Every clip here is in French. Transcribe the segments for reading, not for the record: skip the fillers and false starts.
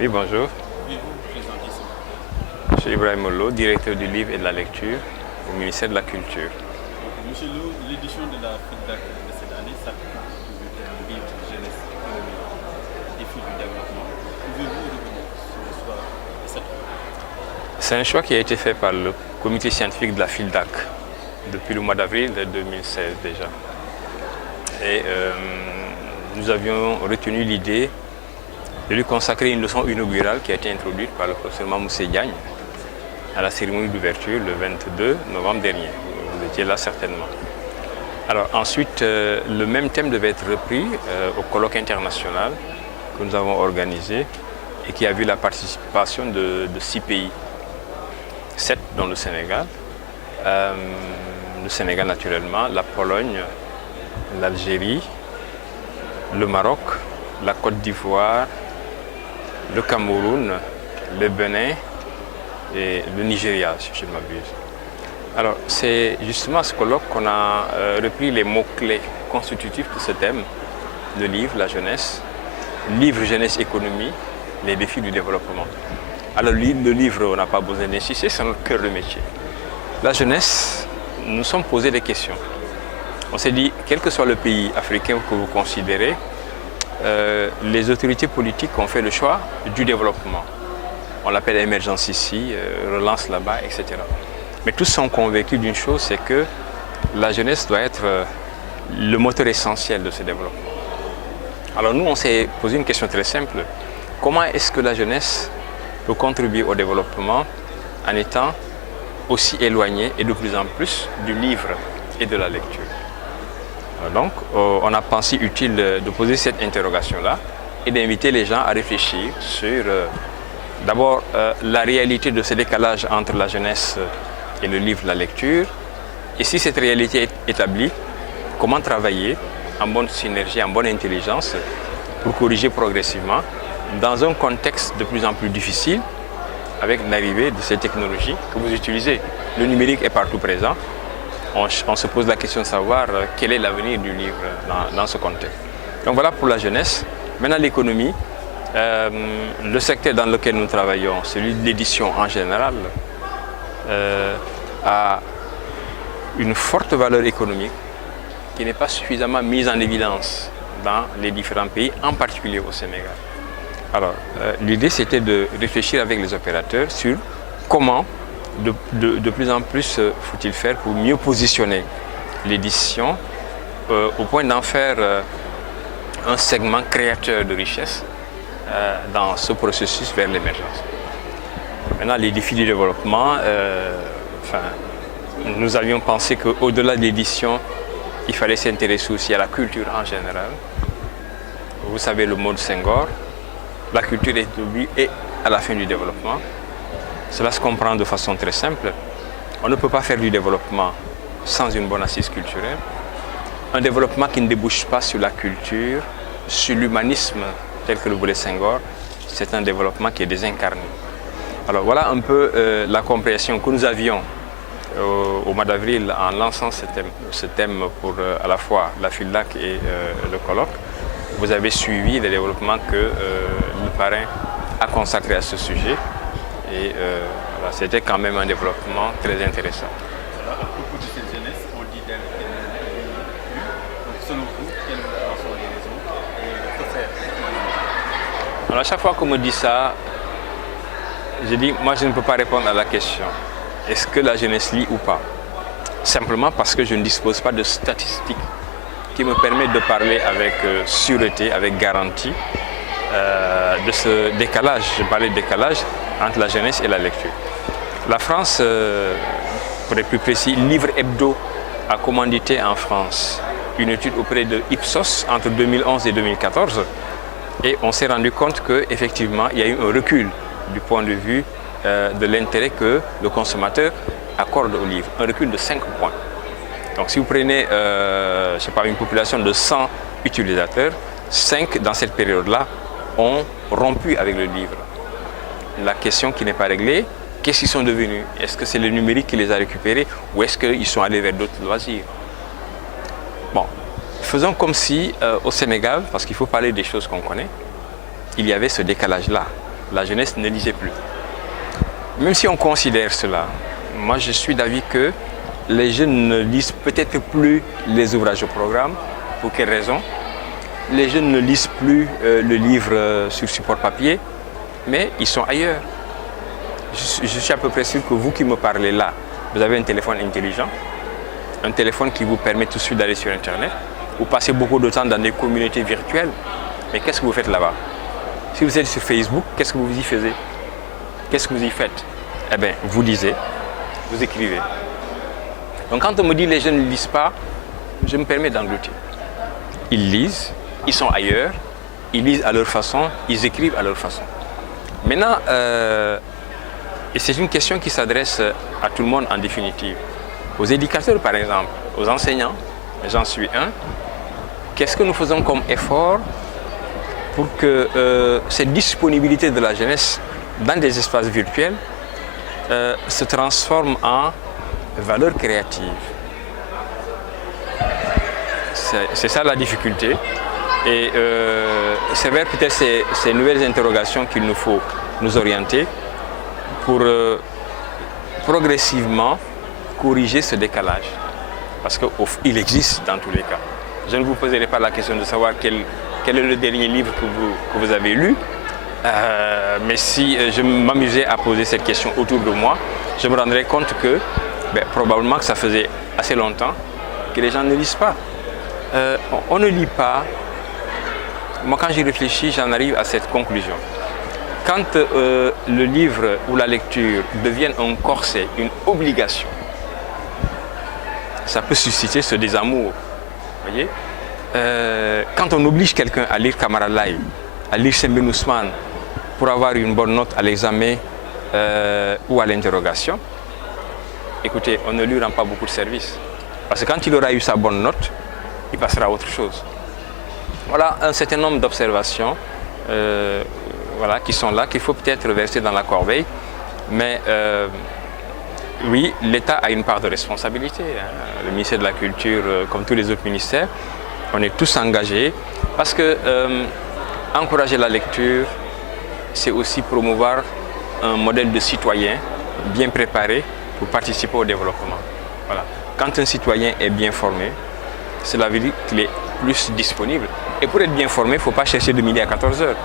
Oui, bonjour. Pouvez-vous vous présenter s'il vous Je suis Ibrahim Mollo, directeur du livre et de la lecture au ministère de la Culture. plaît? Monsieur Lo, l'édition de la FIDAC de cette année s'appuie sur le livre Jeunesse, économie, défis du développement. Pouvez-vous revenir sur le choix de cette œuvre? C'est un choix qui a été fait par le comité scientifique de la FILDAC depuis le mois d'avril de 2016 déjà. Et nous avions retenu l'idée de lui consacrer une leçon inaugurale qui a été introduite par le professeur Mamoussé Diagne à la cérémonie d'ouverture le 22 novembre dernier. Vous étiez là certainement. Alors ensuite, le même thème devait être repris au colloque international que nous avons organisé et qui a vu la participation de 6 pays, 7 dont le Sénégal naturellement, la Pologne, l'Algérie, le Maroc, la Côte d'Ivoire, le Cameroun, le Bénin et le Nigeria, si je ne m'abuse. Alors, c'est justement à ce colloque qu'on a repris les mots-clés constitutifs de ce thème, le livre, la jeunesse, livre, jeunesse, économie, les défis du développement. Alors, le livre, on n'a pas besoin d'insister, c'est notre cœur de métier. La jeunesse, nous nous sommes posé des questions. On s'est dit, quel que soit le pays africain que vous considérez, les autorités politiques ont fait le choix du développement. On l'appelle émergence ici, relance là-bas, etc. Mais tous sont convaincus d'une chose, c'est que la jeunesse doit être le moteur essentiel de ce développement. Alors nous, on s'est posé une question très simple. Comment est-ce que la jeunesse peut contribuer au développement en étant aussi éloignée et de plus en plus du livre et de la lecture? Donc, on a pensé utile de poser cette interrogation-là et d'inviter les gens à réfléchir sur d'abord la réalité de ce décalage entre la jeunesse et le livre, la lecture. Et si cette réalité est établie, comment travailler en bonne synergie, en bonne intelligence pour corriger progressivement dans un contexte de plus en plus difficile avec l'arrivée de ces technologies que vous utilisez. Le numérique est partout présent. On se pose la question de savoir quel est l'avenir du livre dans ce contexte. Donc voilà pour la jeunesse. Maintenant l'économie, le secteur dans lequel nous travaillons, celui de l'édition en général, a une forte valeur économique qui n'est pas suffisamment mise en évidence dans les différents pays, en particulier au Sénégal. Alors l'idée c'était de réfléchir avec les opérateurs sur comment de plus en plus faut-il faire pour mieux positionner l'édition au point d'en faire un segment créateur de richesse dans ce processus vers l'émergence. Maintenant, les défis du développement, nous avions pensé qu'au-delà de l'édition, il fallait s'intéresser aussi à la culture en général. Vous savez le mot de Senghor, la culture est au début et à la fin du développement. Cela se comprend de façon très simple. On ne peut pas faire du développement sans une bonne assise culturelle. Un développement qui ne débouche pas sur la culture, sur l'humanisme tel que le voulait Senghor, c'est un développement qui est désincarné. Alors voilà un peu la compréhension que nous avions au mois d'avril en lançant ce thème pour à la fois la FILDAC et le colloque. Vous avez suivi les développements que le parrain a consacrés à ce sujet. Et voilà, c'était quand même un développement très intéressant. Alors, à propos de cette jeunesse, on dit d'elle qu'elle n'est plus. Donc, selon vous, quelles en sont les raisons et que faire? Alors, à chaque fois qu'on me dit ça, je dis, moi je ne peux pas répondre à la question. Est-ce que la jeunesse lit ou pas? Simplement parce que je ne dispose pas de statistiques qui me permettent de parler avec sûreté, avec garantie de ce décalage. Je parlais de décalage entre la jeunesse et la lecture. La France, pour être plus précis, Livre Hebdo a commandité en France une étude auprès de Ipsos entre 2011 et 2014 et on s'est rendu compte qu'effectivement il y a eu un recul du point de vue de l'intérêt que le consommateur accorde au livre, un recul de 5 points. Donc si vous prenez je sais pas, une population de 100 utilisateurs, 5 dans cette période-là ont rompu avec le livre. La question qui n'est pas réglée, qu'est-ce qu'ils sont devenus? Est-ce que c'est le numérique qui les a récupérés ou est-ce qu'ils sont allés vers d'autres loisirs? Bon, faisons comme si au Sénégal, parce qu'il faut parler des choses qu'on connaît, il y avait ce décalage-là. la jeunesse ne lisait plus. Même si on considère cela, moi je suis d'avis que les jeunes ne lisent peut-être plus les ouvrages au programme. Pour quelle raison? Les jeunes ne lisent plus le livre sur support papier, mais ils sont ailleurs. Je suis à peu près sûr que vous qui me parlez là, vous avez un téléphone intelligent, un téléphone qui vous permet tout de suite d'aller sur Internet. Vous passez beaucoup de temps dans des communautés virtuelles, mais qu'est-ce que vous faites là-bas? Si vous êtes sur Facebook, qu'est-ce que vous y faites? Qu'est-ce que vous y faites? Eh bien, vous lisez, vous écrivez. Donc quand on me dit les jeunes ne lisent pas, je me permets d'en douter. Ils lisent, ils sont ailleurs, ils lisent à leur façon, ils écrivent à leur façon. Maintenant, et c'est une question qui s'adresse à tout le monde en définitive. Aux éducateurs par exemple, aux enseignants, j'en suis un. Qu'est-ce que nous faisons comme effort pour que cette disponibilité de la jeunesse dans des espaces virtuels se transforme en valeur créative? C'est ça la difficulté. Et c'est vers peut-être ces nouvelles interrogations qu'il nous faut nous orienter pour progressivement corriger ce décalage. Parce qu'il existe dans tous les cas. Je ne vous poserai pas la question de savoir quel est le dernier livre que vous avez lu. Mais si je m'amusais à poser cette question autour de moi, je me rendrais compte que probablement que ça faisait assez longtemps que les gens ne lisent pas. On ne lit pas. Moi, quand j'y réfléchis, j'en arrive à cette conclusion. Quand le livre ou la lecture deviennent un corset, une obligation, ça peut susciter ce désamour. Voyez, quand on oblige quelqu'un à lire Kamara Laye, à lire Sembène Ousmane pour avoir une bonne note à l'examen ou à l'interrogation, écoutez, on ne lui rend pas beaucoup de service. Parce que quand il aura eu sa bonne note, il passera à autre chose. Voilà un certain nombre d'observations qui sont là, qu'il faut peut-être verser dans la corbeille. Mais oui, l'État a une part de responsabilité. Le ministère de la Culture, comme tous les autres ministères, on est tous engagés. Parce que encourager la lecture, c'est aussi promouvoir un modèle de citoyen bien préparé pour participer au développement. Voilà. Quand un citoyen est bien formé, cela veut dire qu'il est plus disponible. Et pour être bien formé, il ne faut pas chercher de midi à 14 heures.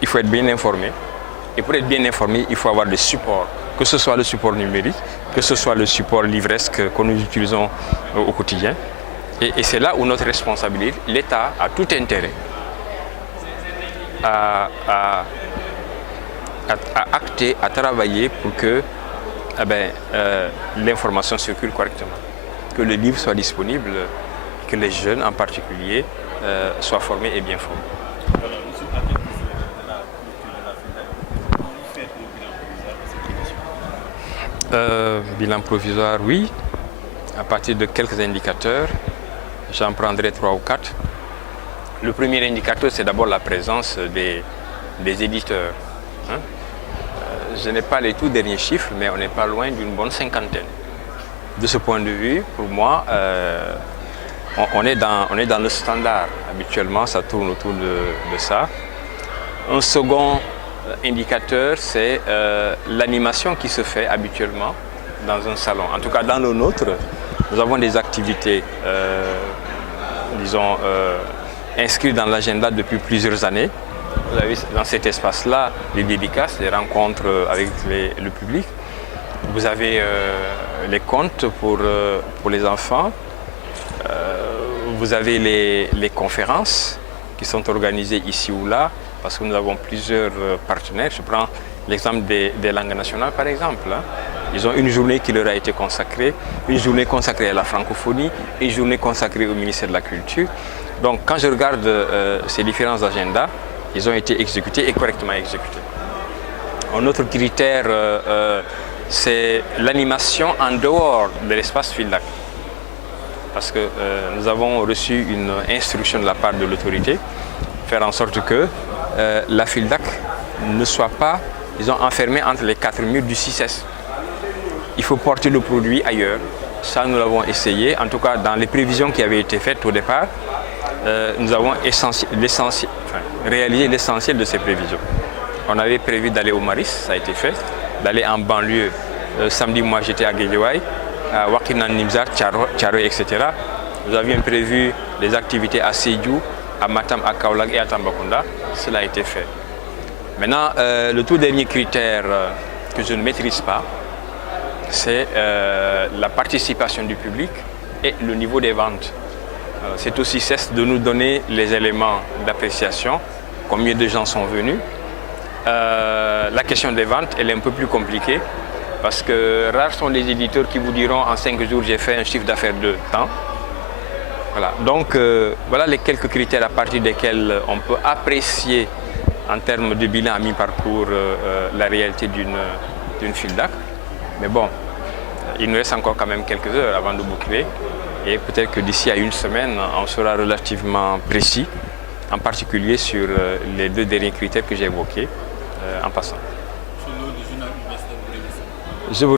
Il faut être bien informé. Et pour être bien informé, il faut avoir des supports. Que ce soit le support numérique, que ce soit le support livresque que nous utilisons au quotidien. Et c'est là où notre responsabilité, l'État a tout intérêt à acter, à travailler pour que l'information circule correctement. Que le livre soit disponible, que les jeunes en particulier soient formés et bien formés. Voilà, monsieur Paquet, de la culture de la FIDAC, comment vous faites le bilan provisoire de cette émission? Bilan provisoire, oui. À partir de quelques indicateurs, j'en prendrai 3 ou 4. Le premier indicateur, c'est d'abord la présence des éditeurs. Je n'ai pas les tout derniers chiffres, mais on n'est pas loin d'une bonne cinquantaine. De ce point de vue, pour moi, on est dans le standard. Habituellement, ça tourne autour de ça. Un second indicateur, c'est l'animation qui se fait habituellement dans un salon. En tout cas, dans le nôtre, nous avons des activités, inscrites dans l'agenda depuis plusieurs années. Vous avez dans cet espace-là des dédicaces, des rencontres avec le public. Vous avez les contes pour les enfants. Vous avez les conférences qui sont organisées ici ou là, parce que nous avons plusieurs partenaires. Je prends l'exemple des langues nationales, par exemple. Ils ont une journée qui leur a été consacrée, une journée consacrée à la francophonie, une journée consacrée au ministère de la Culture. Donc quand je regarde ces différents agendas, ils ont été exécutés et correctement exécutés. Un autre critère, c'est l'animation en dehors de l'espace FIDAC. Parce que nous avons reçu une instruction de la part de l'autorité, faire en sorte que la FIDAC ne soit pas, enfermée entre les 4 murs du CICES. Il faut porter le produit ailleurs. Ça, nous l'avons essayé. En tout cas, dans les prévisions qui avaient été faites au départ, nous avons réalisé l'essentiel de ces prévisions. On avait prévu d'aller au Maris, ça a été fait, d'aller en banlieue. Samedi, moi j'étais à Guédiawaye, à Wakinan Nimzat, Tcharoy, etc. Nous avions prévu des activités à Sédhiou, à Matam, à Kaolack et à Tambacounda. Cela a été fait. Maintenant, le tout dernier critère que je ne maîtrise pas, c'est la participation du public et le niveau des ventes. C'est aussi cesse de nous donner les éléments d'appréciation, combien de gens sont venus. La question des ventes, elle est un peu plus compliquée parce que rares sont les éditeurs qui vous diront en 5 jours j'ai fait un chiffre d'affaires de temps. Voilà. Donc voilà les quelques critères à partir desquels on peut apprécier en termes de bilan à mi-parcours la réalité d'une FILDAK. Mais bon, il nous reste encore quand même quelques heures avant de boucler. Et peut-être que d'ici à une semaine, on sera relativement précis, en particulier sur les 2 derniers critères que j'ai évoqués en passant. Je vous